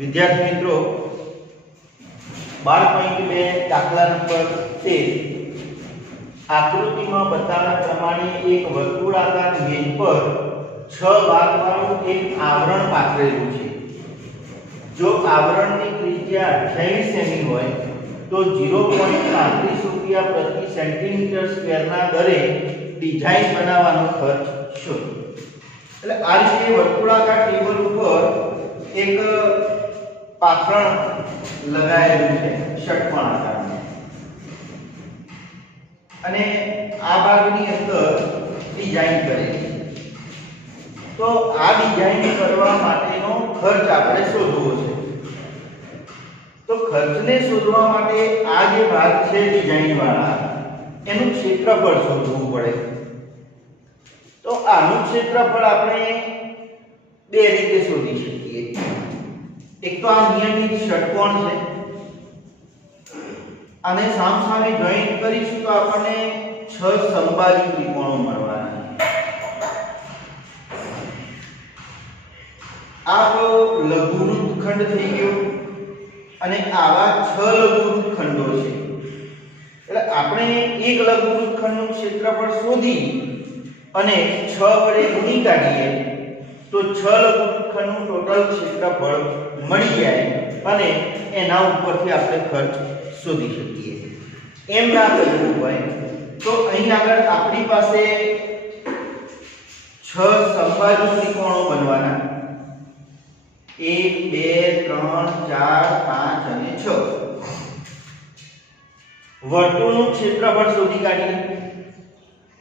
વિદ્યાર્થી મિત્રો 12.2 દાખલા નંબર 13 આકૃતિમાં બતાવ્યા પ્રમાણે એક વર્તુળાકાર મેજ પર 6 ભાગવાળું એક આવરણ પાથરેલું છે। જો આવરણની ત્રિજ્યા 28 સેમી હોય તો 0.35 રૂપિયા પ્રતિ સેન્ટીમીટર સ્ક્વેરના દરે ડિઝાઇન બનાવવાનો ખર્ચ શોધો। એટલે આ રીતે વર્તુળાકાર ટેબલ ઉપર એક પાથરણ લગાવેલું છે ષટકોણ આકારનું અને આ ભાગની અંદર ડિઝાઇન કરેલી છે। તો આ ડિઝાઇન કરવા માટેનો ખર્ચ આપણે શોધવો છે। તો ખર્ચને શોધવા માટે આ જે ભાગ છે ડિઝાઇન વાળા એનું ક્ષેત્રફળ શોધવું પડે। તો આનું ક્ષેત્રફળ આપણે બે રીતે શોધી શકીએ। એક તો આ નિયમિત ષટકોણ છે અને સામસામે જોઈન્ટ કરીશું તો આપણને 6 સમબાજુ ત્રિકોણો મળવાના છે। આ લઘુ વૃત્તખંડ થઈ ગયો અને આવા 6 લઘુ વૃત્તખંડો છે। એટલે આપણે એક લઘુ વૃત્તખંડનું ક્ષેત્રફળ શોધી અને 6 વડે ગુણી કાઢીએ તો 6 લઘુ વૃત્તખંડનું ટોટલ ક્ષેત્રફળ મળી જાય અને એના ઉપરથી આપણે ખર્ચ શોધી શકીએ। એમ ના કરવું હોય તો અહીં આગળ આપણી પાસે 6 સમબાજુ ત્રિકોણો બનવાના 1 2 3 4 5 અને 6। વર્તુળનું ક્ષેત્રફળ શોધી કાઢીએ।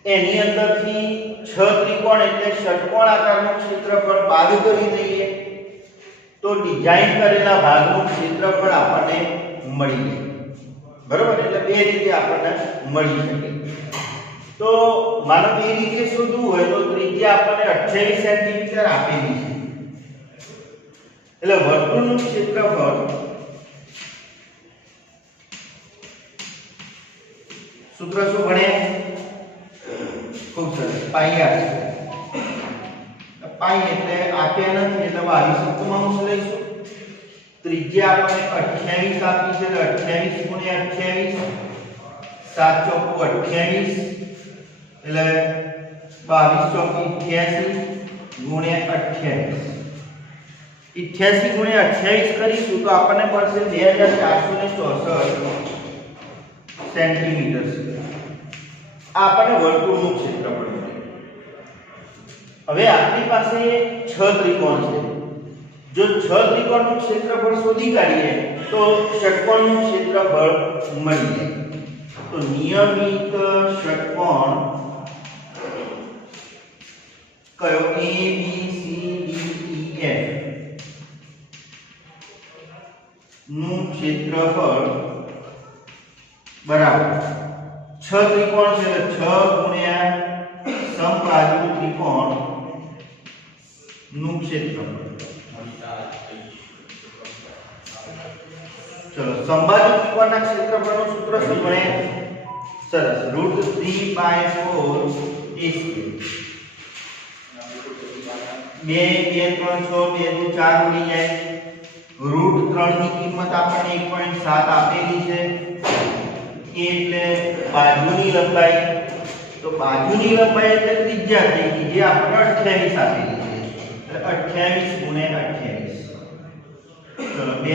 એની અંદરથી 6 ત્રિકોણ એટલે ષટકોણ આકારનું ક્ષેત્રફળ બાદ કરી દઈએ તો ડિઝાઇન કરેલા ભાગનું ક્ષેત્રફળ આપણને મળી જાય। બરોબર, એટલે બે રીતે આપણને મળી શકે। તો માનો કે એ રીતે શોધવું હોય તો ત્રિજ્યા આપણને 28 સેન્ટીમીટર આપેલી છે। એટલે વર્તુળનું ક્ષેત્રફળ સૂત્ર શું ભણ્યા? ખૂબ સરસ, પાઈ આર પાઈ એટલે આપ્યા નથી એટલે 22 અંશ લઈશું। ત્રિજ્યા આપણે 28 આપી છે એટલે 28 ગુણ્યા 28 7 ચોકુ 28 એટલે 22 ચોકુ 88 ગુણ્યા 28 88 ગુણ્યા 28 કરીશું તો આપણને મળશે 2464 સેન્ટીમીટર સ્ક્વેર। આ આપણને વર્તુળનું ક્ષેત્રફળ મળે। હવે આપણી પાસે 6 ત્રિકોણ છે। જો 6 ત્રિકોણનું ક્ષેત્રફળ શોધી કાઢીએ તો ષટકોણનું ક્ષેત્રફળ મળી જાય। તો નિયમિત ષટકોણ કયો? A B C D E F નું ક્ષેત્રફળ બરાબર 6 ત્રિકોણ છે એટલે 6 ગુણ્યા સમબાજુ ત્રિકોણ નું ક્ષેત્રફળ। ચલો સમબાજુ ત્રિકોણના ક્ષેત્રફળનું સૂત્ર શું બને? સરસ, √3/4 AC 2 2 3 6 2 નું 4 ઉડી જાય। √3 ની કિંમત આપણને 1.7 આપેલી છે એટલે બાજુની લંબાઈ, તો બાજુની લંબાઈ એટલે ત્રિજ્યા થઈ ગઈ જે આપણે 28 આપેલી છે એટલે 28 ગુણ્યા 28। ચલો 2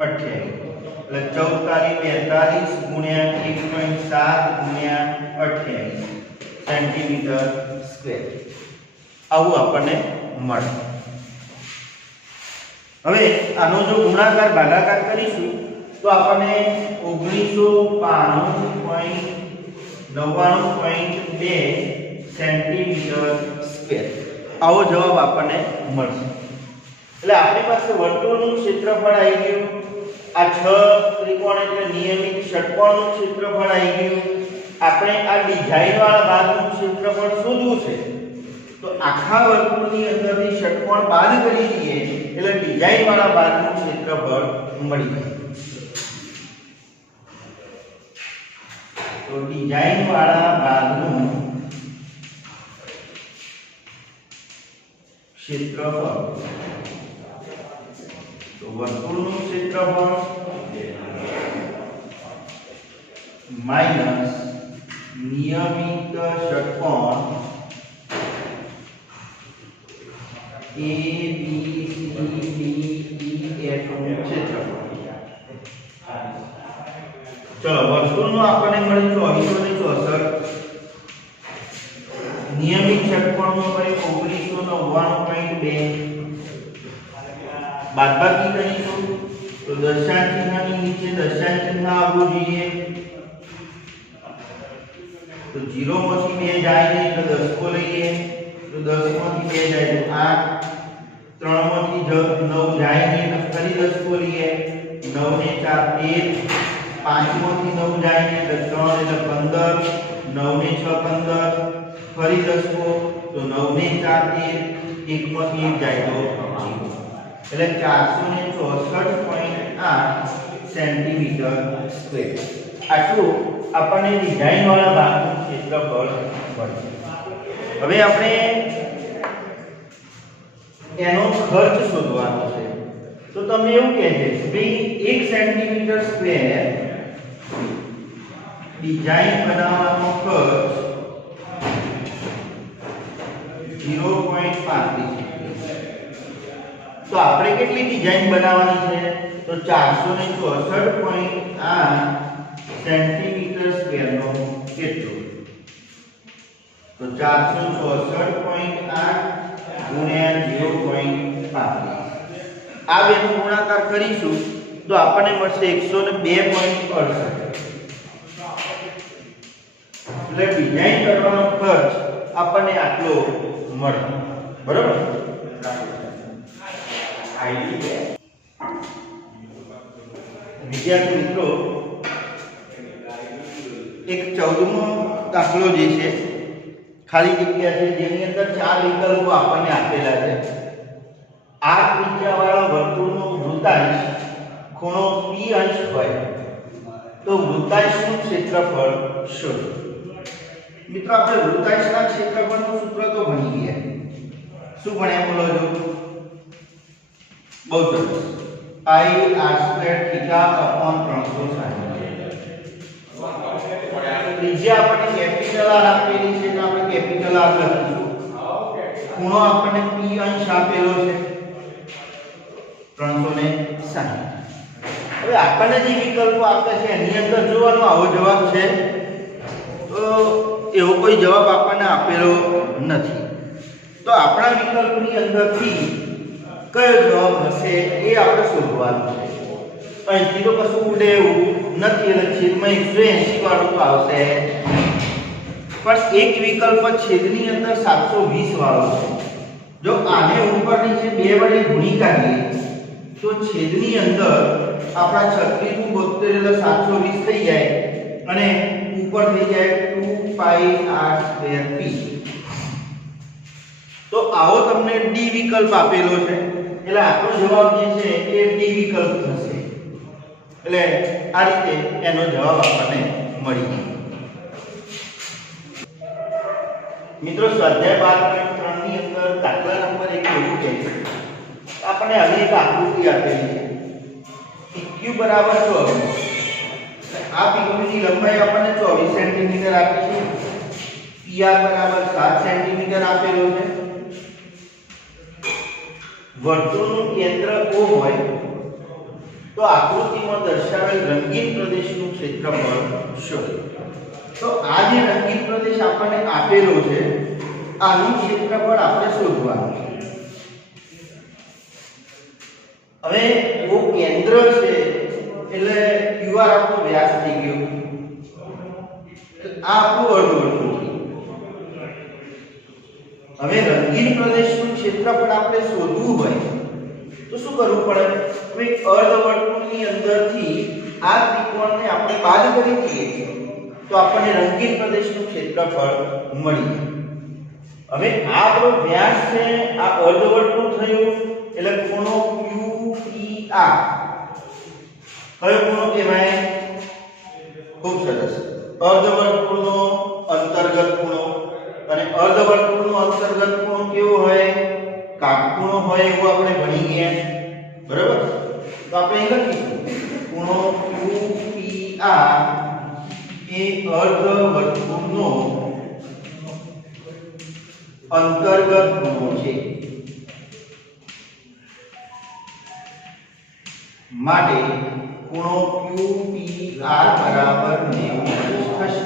14 28 એટલે 14 42 ગુણ્યા 1.7 ગુણ્યા 28 સેન્ટીમીટર સ્ક્વેર આવું આપણને મળે। હવે આનો જો ગુણાકાર ભાગાકાર કરીશું તો આપણને 1992.2 સેન્ટીમીટર સ્ક્વેર આવો જવાબ આપણને મળશે। એટલે આપણી પાસે વર્તુળનું ક્ષેત્રફળ આવી ગયું, આ 6 ત્રિકોણ એટલે નિયમિત ષટકોણનું ક્ષેત્રફળ આવી ગયું। આપણે આ ડિઝાઇન વાળા ભાગનું ક્ષેત્રફળ શોધવું છે તો આખા વર્તુળની અંદરથી ષટકોણ બાદ કરી દઈએ એટલે ડિઝાઇન વાળા ભાગનું ક્ષેત્રફળ મળી જાય। તો ડિઝાઇન વાળા ભાગનું ક્ષેત્રફળ વર્તુળનું ક્ષેત્રફળ માઈનસ નિયમિત ષટકોણ A B C D E F નું ક્ષેત્રફળ. ચલો વર્તુળનું આપણને મળ્યું 2464, નિયમિત ષટકોણનું મળ્યું 1999.2. બાદબાકી કરીશું તો દશાંશ ચિહ્નની નીચે દશાંશ ચિહ્ન આવવું જોઈએ. તો 0 માંથી 2 જાય નહીં તો દસકો લઈએ તો 10 માંથી 2 જાય તો 8, 3 માંથી 9 જાય નહીં તો ફરી દસકો લઈએ, 9 ને 4 13, 5 માંથી 9 જાય નહીં તો 3 એટલે 15, 9 ને 6 15, ફરી દસકો તો 9 ને 4 13, 1 માંથી 1 જાય તો 0. એટલે 464.8 સેન્ટીમીટર સ્ક્વેર. આટલું આપણને ડિઝાઇન વાળા ભાગનું ક્ષેત્રફળ મળશે. હવે આપણે એનો ખર્ચ શોધવાનો છે. તો તમે એવું કહે છે કે ભાઈ 1 સેન્ટીમીટર સ્ક્વેર ડિઝાઇન બનાવવાનો ખર્ચ 0.35. તો આપણે કેટલી ડિઝાઇન બનાવવાની છે? તો 464.8 સેન્ટીમીટર સ્ક્વેર નો કેટલું? તો 464.8 ગુણ્યા 0.35. આ બેનો ગુણાકાર કરીશું તો આપણને મળશે 102.68. એટલે ડિઝાઇન કરવાનો ખર્ચ આપણને આટલો મળે. બરાબર? વિદ્યાર્થી મિત્રો, એક 14મો દાખલો જે છે ખાલી જગ્યા છે જેની અંદર 4 વિકલ્પો આપણને આપેલા છે. આ ત્રિજ્યાવાળા વર્તુળનો વૃત્તાંશ ખૂણો p અંશ હોય તો વૃત્તાંશનું ક્ષેત્રફળ શોધો. મિત્રો આપણે વૃત્તાંશના ક્ષેત્રફળનું સૂત્ર તો ભણી ગયા. શું ભણ્યા બોલો છો? બહુ સરસ. પાઈ r² θ/360. ત્રિજ્યા આપણને કેપિટલ R આપેલી છે તો આપણે કેપિટલ R લખીશું. ખૂણો આપણને p અંશ આપેલો છે 360. હવે આપણને જે વિકલ્પો આપ્યા છે એની અંદર જોવાનો આવો જવાબ છે તો એવો કોઈ જવાબ આપણને આપેલો નથી. તો આપણા વિકલ્પની અંદરથી કયો જવાબ હશે એ આપણે શોધવાનું છે. અહીંથી તો કશું ઉડે એવું નથી એટલે છેદમાં 180 વાળું તો આવશે, પણ એક વિકલ્પ છેદની અંદર 720 વાળો છે. જો આને ઉપર નીચે 2 વડે ગુણી કાઢીએ તો છેદની અંદર આપણા 36 નું 72 એટલે 720 થઈ જાય અને ઉપર થઈ જાય 2πr²p. તો આવો તમને ડી વિકલ્પ આપેલો છે એટલે આપણો જવાબ જે છે એ ડી વિકલ્પ થશે. એટલે આ રીતે એનો જવાબ આપણને મળી ગયો. મિત્રો સ્વાધ્યાય 12.3 ની અંદર દાખલા નંબર 1 એવું કહે છે આપણને આવી એક આકૃતિ આપેલી છે. PQ બરાબર 24. આ PQ ની લંબાઈ આપણને 24 સેન્ટીમીટર આપી છે. PR બરાબર 7 સેન્ટીમીટર આપેલો છે. વર્તુળનું કેન્દ્ર O હોય તો આકૃતિમાં દર્શાવેલ રંગીન પ્રદેશનું ક્ષેત્રફળ શોધો. તો આ જે રંગીન પ્રદેશ આપણને આપેલો છે આનું ક્ષેત્રફળ આપણે શોધવાનું છે. હવે O કેન્દ્ર છે એટલે QR આપણો વ્યાસ થઈ ગયો. આ આપણું અર્ધવર્તુળ. હવે રંગીન પ્રદેશનું ક્ષેત્રફળ આપણે શોધવું હોય તો શું કરવું પડે? હવે અર્ધવર્તુળની અંદરથી આ ત્રિકોણને આપણે બાદ કરી દઈએ તો આપણને રંગીન પ્રદેશનું ક્ષેત્રફળ મળી જાય. હવે આ આપણો વ્યાસ છે, આ અર્ધવર્તુળ થયું એટલે ખૂણો QPR કયો ખૂણો કહેવાય? ખૂબ સરસ. અર્ધવર્તુળનો અંતર્ગત ખૂણો. અને અર્ધવર્તુળનો અંતર્ગત ખૂણો કેવો હોય? કાટખૂણો હોય એવું આપણે ભણી ગયા. બરાબર? અહીં લખીશું ખૂણો QPR એ અર્ધ વર્તુળનો અંતર્ગત ખૂણો છે, માટે ખૂણો QPR બરાબર 90 થશે,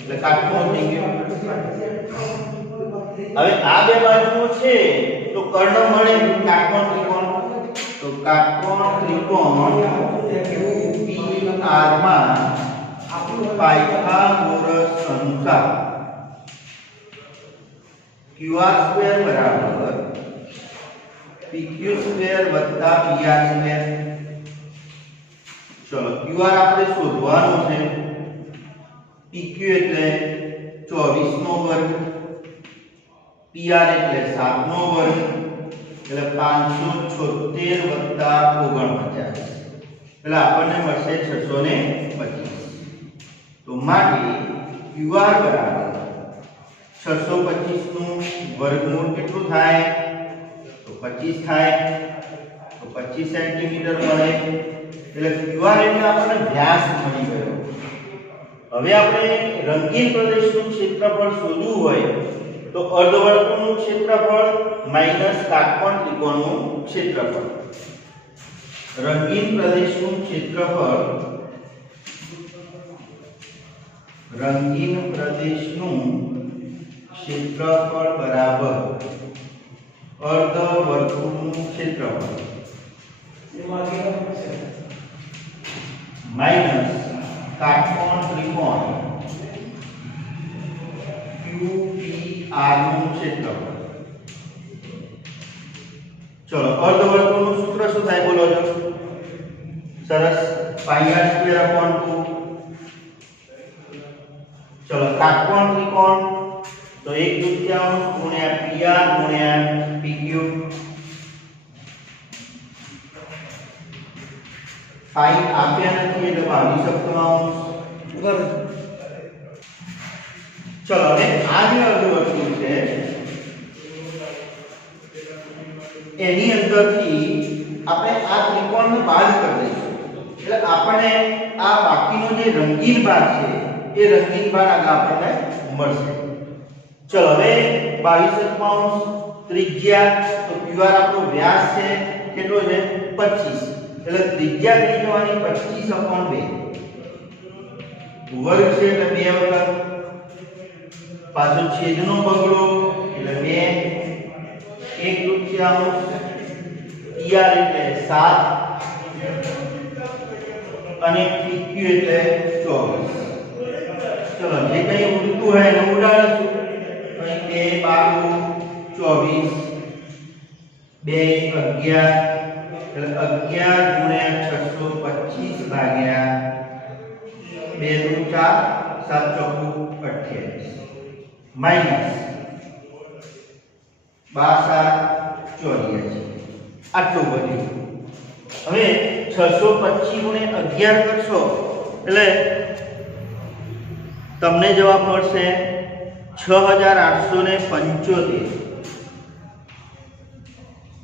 એટલે કાટખૂણો થઈ ગયો। હવે આ બે બાજુઓ છે તો કર્ણ મળે કાટકોણ ત્રિકોણ, તો કાટકોણ ત્રિકોણ QPR માં પાયથાગોરસ અનુસાર QR² બરાબર PQ² વત્તા PR²। ચલો QR આપણે શોધવાનું છે, PQ એટલે 24 નો વર્ગ, PR એટલે 7 નો વર્ગ, એટલે 576 વત્તા 49, એટલે આપણને મળશે 625। તો માટે QR બરાબર 625 નું વર્ગમૂળ કેટલું થાય, તો 25 થાય, તો 25 સેન્ટીમીટર મળે, એટલે QR એટલે આપણને વ્યાસ મળી ગયો। હવે આપણે રંગીન પ્રદેશનું ક્ષેત્રફળ શોધવું હોય તો અર્ધવર્તુળનું ક્ષેત્રફળ માઈનસ કાટકોણ ત્રિકોણનું ક્ષેત્રફળ। રંગીન પ્રદેશનું ક્ષેત્રફળ બરાબર અર્ધવર્તુળનું ક્ષેત્રફળ માઈનસ કાટકોણ ત્રિકોણ QPR નું ક્ષેત્રફળ। ચલો અર્ધવર્તુળનું સૂત્ર શું થાય બોલો છો? સરસ, πr²/2। ચલો કાટકોણ ત્રિકોણ તો 1/2 ગુણ્યા PR ગુણ્યા PQ, પાઈ આપ્યા નથી એટલે 22/2। ચલો હવે આ જે અર્ધવર્તુળ છે એની અંદરથી આપણે આ ત્રિકોણને બાદ કરી દઈશું, એટલે આપણે આ બાકીનો જે રંગીન ભાગ છે એ રંગીન ભાગ આગળ આપણને મળશે। ચલો હવે 22/2 ત્રિજ્યા, તો QR આપણો વ્યાસ છે કેટલો છે 25, એટલે ત્રિજ્યા થઈ જવાની 25/2, વર્ગ છે એટલે 2 વખત, પાછો છેદનો બગડો એટલે 2, 1/2 PR એટલે 7 અને PQ એટલે 24। ચલો જે કઈ ઉડતું હોય એને ઉડાડીશું, અહીં 2 12 24 2 11, એટલે 11 ગુણ્યા 625 ભાગ્યા 2 × 4 7 × 28 માઈનસ 12/7 84, આટલું બધું। હવે 625 ગુણ્યા 11 કરશો એટલે તમને જવાબ મળશે 6875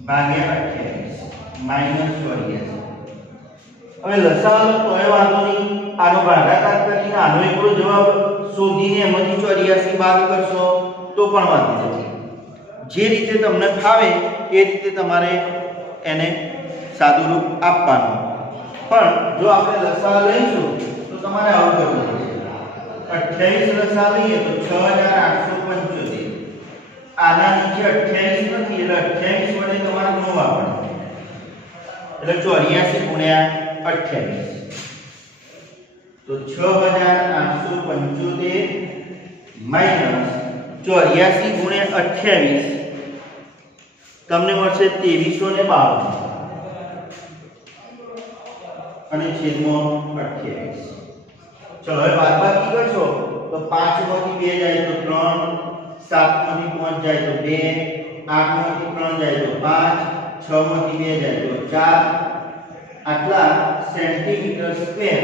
ભાગ્યા 28 માઈનસ 84। હવે લસાઅનો તોય વાંધો નહીં, આનો ભાગાકાર કરીને આનો એકલો જવાબ શોધીને એમાંથી 84 બાદ કરશો તો પણ વાંધો નથી, જે રીતે તમને ફાવે એ રીતે તમારે એને સાદું રૂપ આપવાનું। પણ જો આપણે લસા લઈશું તો તમારે આવું કરવું પડશે, 28 લસા લઈએ તો 6875, આના નીચે 28 નથી એટલે 28 વડે તમારે ગુણવા પડે, એટલે 84 ગુણ્યા 28, તો 6875 માઈનસ 84 ગુણ્યા 28 તમને મળશે 2352 અને છેદમાં 28। ચલો હવે બાદબાકી કરશો તો 5 માંથી 2 જાય તો 3, 7 માંથી 5 જાય તો 2, 8 માંથી 3 જાય તો 5, 6 માંથી 2 જાય તો 4, આટલા સેન્ટીમીટર સ્ક્વેર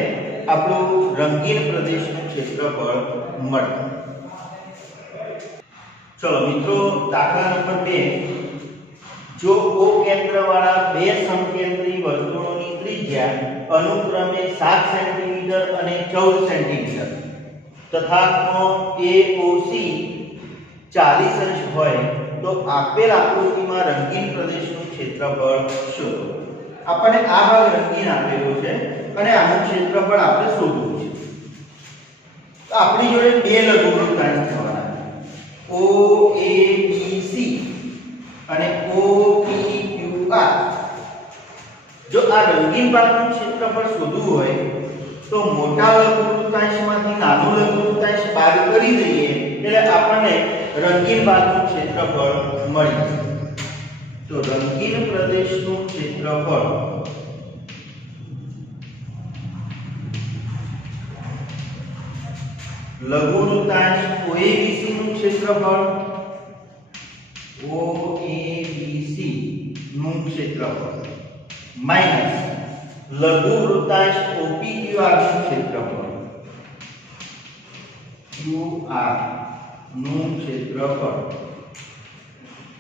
આપણું રંગીન પ્રદેશનું ક્ષેત્રફળ મળે। ચલો મિત્રો દાખલા નંબર 2, જો O કેન્દ્રવાળા બે સમકેન્દ્રી વર્તુળોની ત્રિજ્યા અનુક્રમે 7 સેન્ટીમીટર અને 14 સેન્ટીમીટર તથા કોણ AOC 40 અંશ હોય તો આપેલ આકૃતિમાં રંગીન પ્રદેશનું ક્ષેત્રફળ શોધો. આપણને આ ભાગ રંગીન આપેલો છે અને આનું ક્ષેત્રફળ આપણે શોધવું છે. તો આપણી જોડે બે લઘુવૃત્તાંશ થવાના OABC અને OPQR. જો આ રંગીન ભાગનું ક્ષેત્રફળ શોધવું હોય તો મોટા લઘુવૃત્તાંશમાંથી નાનું લઘુવૃત્તાંશ બાદ કરી દઈએ એટલે આપણને રંગીન ભાગનું ક્ષેત્રફળ મળી જશે. તો રંગીન પ્રદેશનું ક્ષેત્રફળ લઘુવૃત્તાંશ OABC નું ક્ષેત્રફળ OABC નું ક્ષેત્રફળ માઈનસ લઘુવૃત્તાંશ OPQR નું ક્ષેત્રફળ QR નું ક્ષેત્રફળ.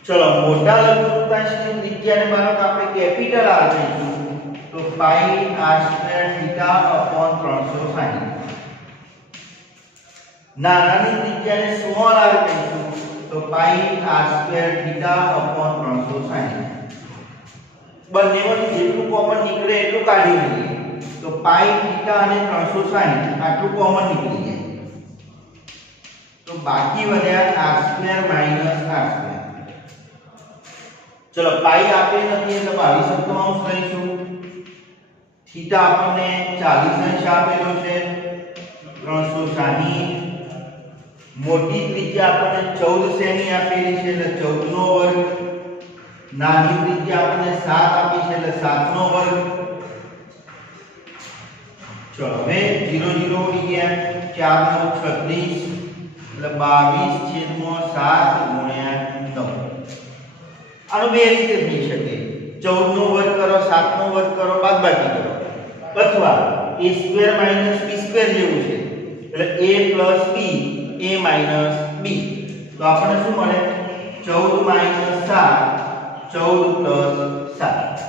ચલો મોટા લઘુવૃત્તાંશની ત્રિજ્યાને માનો કે આપણે કેપિટલ R લઈશું તો પાઈ r² થીટા અપોન 360. નાનાની ત્રિજ્યાને સ્મોલ r કહીશું તો પાઈ r² થીટા અપોન 360. બંનેમાંથી જેટલું કોમન નીકળે એટલું કાઢી લઈએ તો પાઈ થીટા અને 360 આટલું કોમન નીકળી જાય તો બાકી વધ્યા r² r². ચલો પાઈ આપે નથી એટલે 22 લઈશું. થીટા આપણને 40 અંશ આપેલો છે 360. મોટી ત્રિજ્યા આપણને 14 સેમી આપેલી છે એટલે 14 નો વર્ગ. નાની ત્રિજ્યા આપણને 7 આપી છે એટલે 7 નો વર્ગ. ચલો હવે 0 0 ઉડી ગયા 4 9 36 એટલે 22/7 ગુણ્યા 9. આનો બે રીતે થઈ શકે. 14 નો વર્ગ કરો 7 નો વર્ગ કરો બાદબાકી કરો અથવા a² - b² જેવું છે એટલે a + b a - b. તો આપણને શું મળે 14 - 7 14 + 7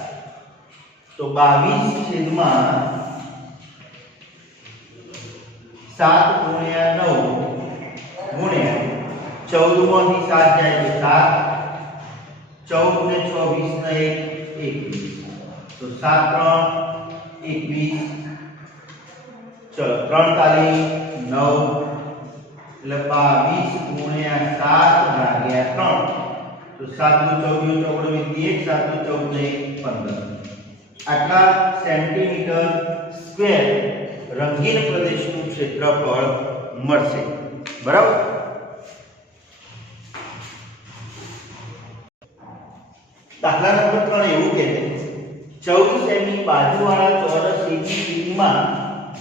તો 22/7 ગુણ્યા 9 ગુણ્યા 14 માંથી 7 જાય તો 7 14 ને 6 20 ને 1 21 તો 7 3 21. ચલો 3 તાલી 9 એટલે 22 × 7/3 તો 7 નું 14 14 1 7 નું 14 15. આટલા સેન્ટીમીટર સ્ક્વેર રંગીન પ્રદેશનું ક્ષેત્રફળ મળશે. બરાબર. દાખલા નંબર 3 એવું કહે છે 14 સેમી બાજુવાળા ચોરસ ABCDમાં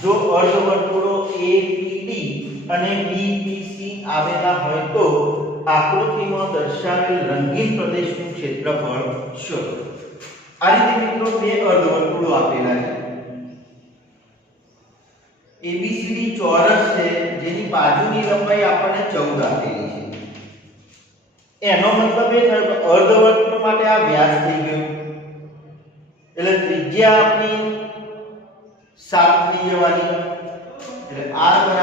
જો અર્ધવર્તુળો APD અને BPC આવેલા હોય તો આકૃતિમાં દર્શાવેલ રંગીન પ્રદેશનું ક્ષેત્રફળ શોધો. આ રીતે મિત્રો બે અર્ધવર્તુળો આપેલા છે. ABCD ચોરસ છે જેની બાજુની લંબાઈ આપણને 14 આપેલી છે. એનો મતલબ એ થયો કે અર્ધવર્તુળ માટે આ વ્યાસ થઈ ગયો એટલે ત્રિજ્યા આપણી 7 થઈ જવાની એટલે r =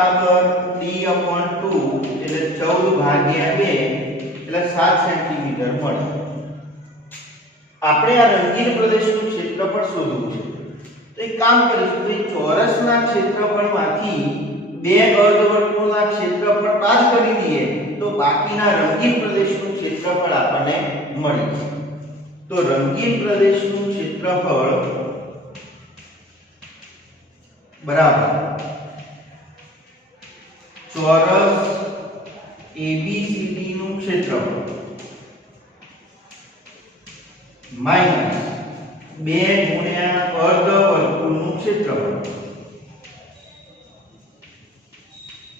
d/2 એટલે 14/2 એટલે 7 સેન્ટીમીટર મળે. આપણે આ રંગીન પ્રદેશનું ક્ષેત્રફળ શોધવું છે તો એક કામ કરીશું કે ચોરસના ક્ષેત્રફળમાંથી બે અર્ધવર્તુળના ક્ષેત્રફળ બાદ કરી દઈએ તો બાકીના રંગીન પ્રદેશનું ક્ષેત્રફળ આપણને મળે છે. તો રંગીન પ્રદેશનું ક્ષેત્રફળ બરાબર ચોરસ ABCD નું ક્ષેત્રફળ માઈનસ 2 ગુણ્યા અર્ધવર્તુળનું ક્ષેત્રફળ.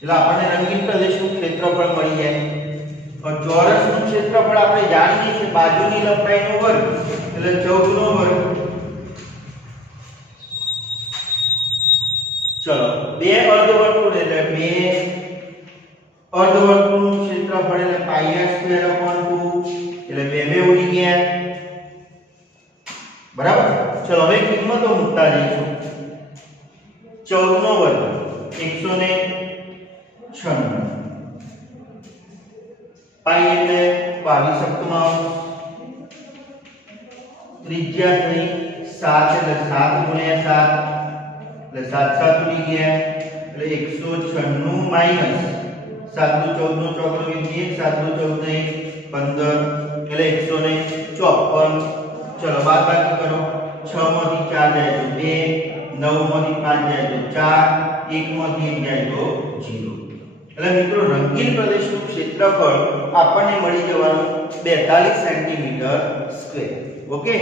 એટલે આપણને રંગીન પ્રદેશનું ક્ષેત્રફળ મળી જાય. ચોરસનું ક્ષેત્રફળ આપણે જાણીએ છીએ બાજુની લંબાઈનો વર્ગ એટલે 14 નો વર્ગ. ચલો બે અર્ધવર્તુળ એટલે બે અર્ધવર્તુળનું ક્ષેત્રફળ એટલે πr² એટલે 2 ઉડી ગયા. બરાબર. ચલો હવે કિંમતો મૂકતા જઈશું. 14 નો વર્ગ 196 પાઈ એટલે 22 સપ્તમાંશ ત્રિજ્યા થઈ 7 એટલે 7 ગુણ્યા 7 એટલે 7 7 ઉડી ગયા એટલે 196 માઈનસ 7 નું 14 નું ચોકડો વીતી 7 નું 14 15 એટલે 154 ચલો બાદબાકી કરો 6 માંથી 4 જાય તો 2 9 માંથી 5 જાય તો 4 1 માંથી 1 જાય તો 0 એટલે મિત્રો રંગીન પ્રદેશનું ક્ષેત્રફળ આપણને મળી જવાનું 42 સેન્ટીમીટર સ્ક્વેર ઓકે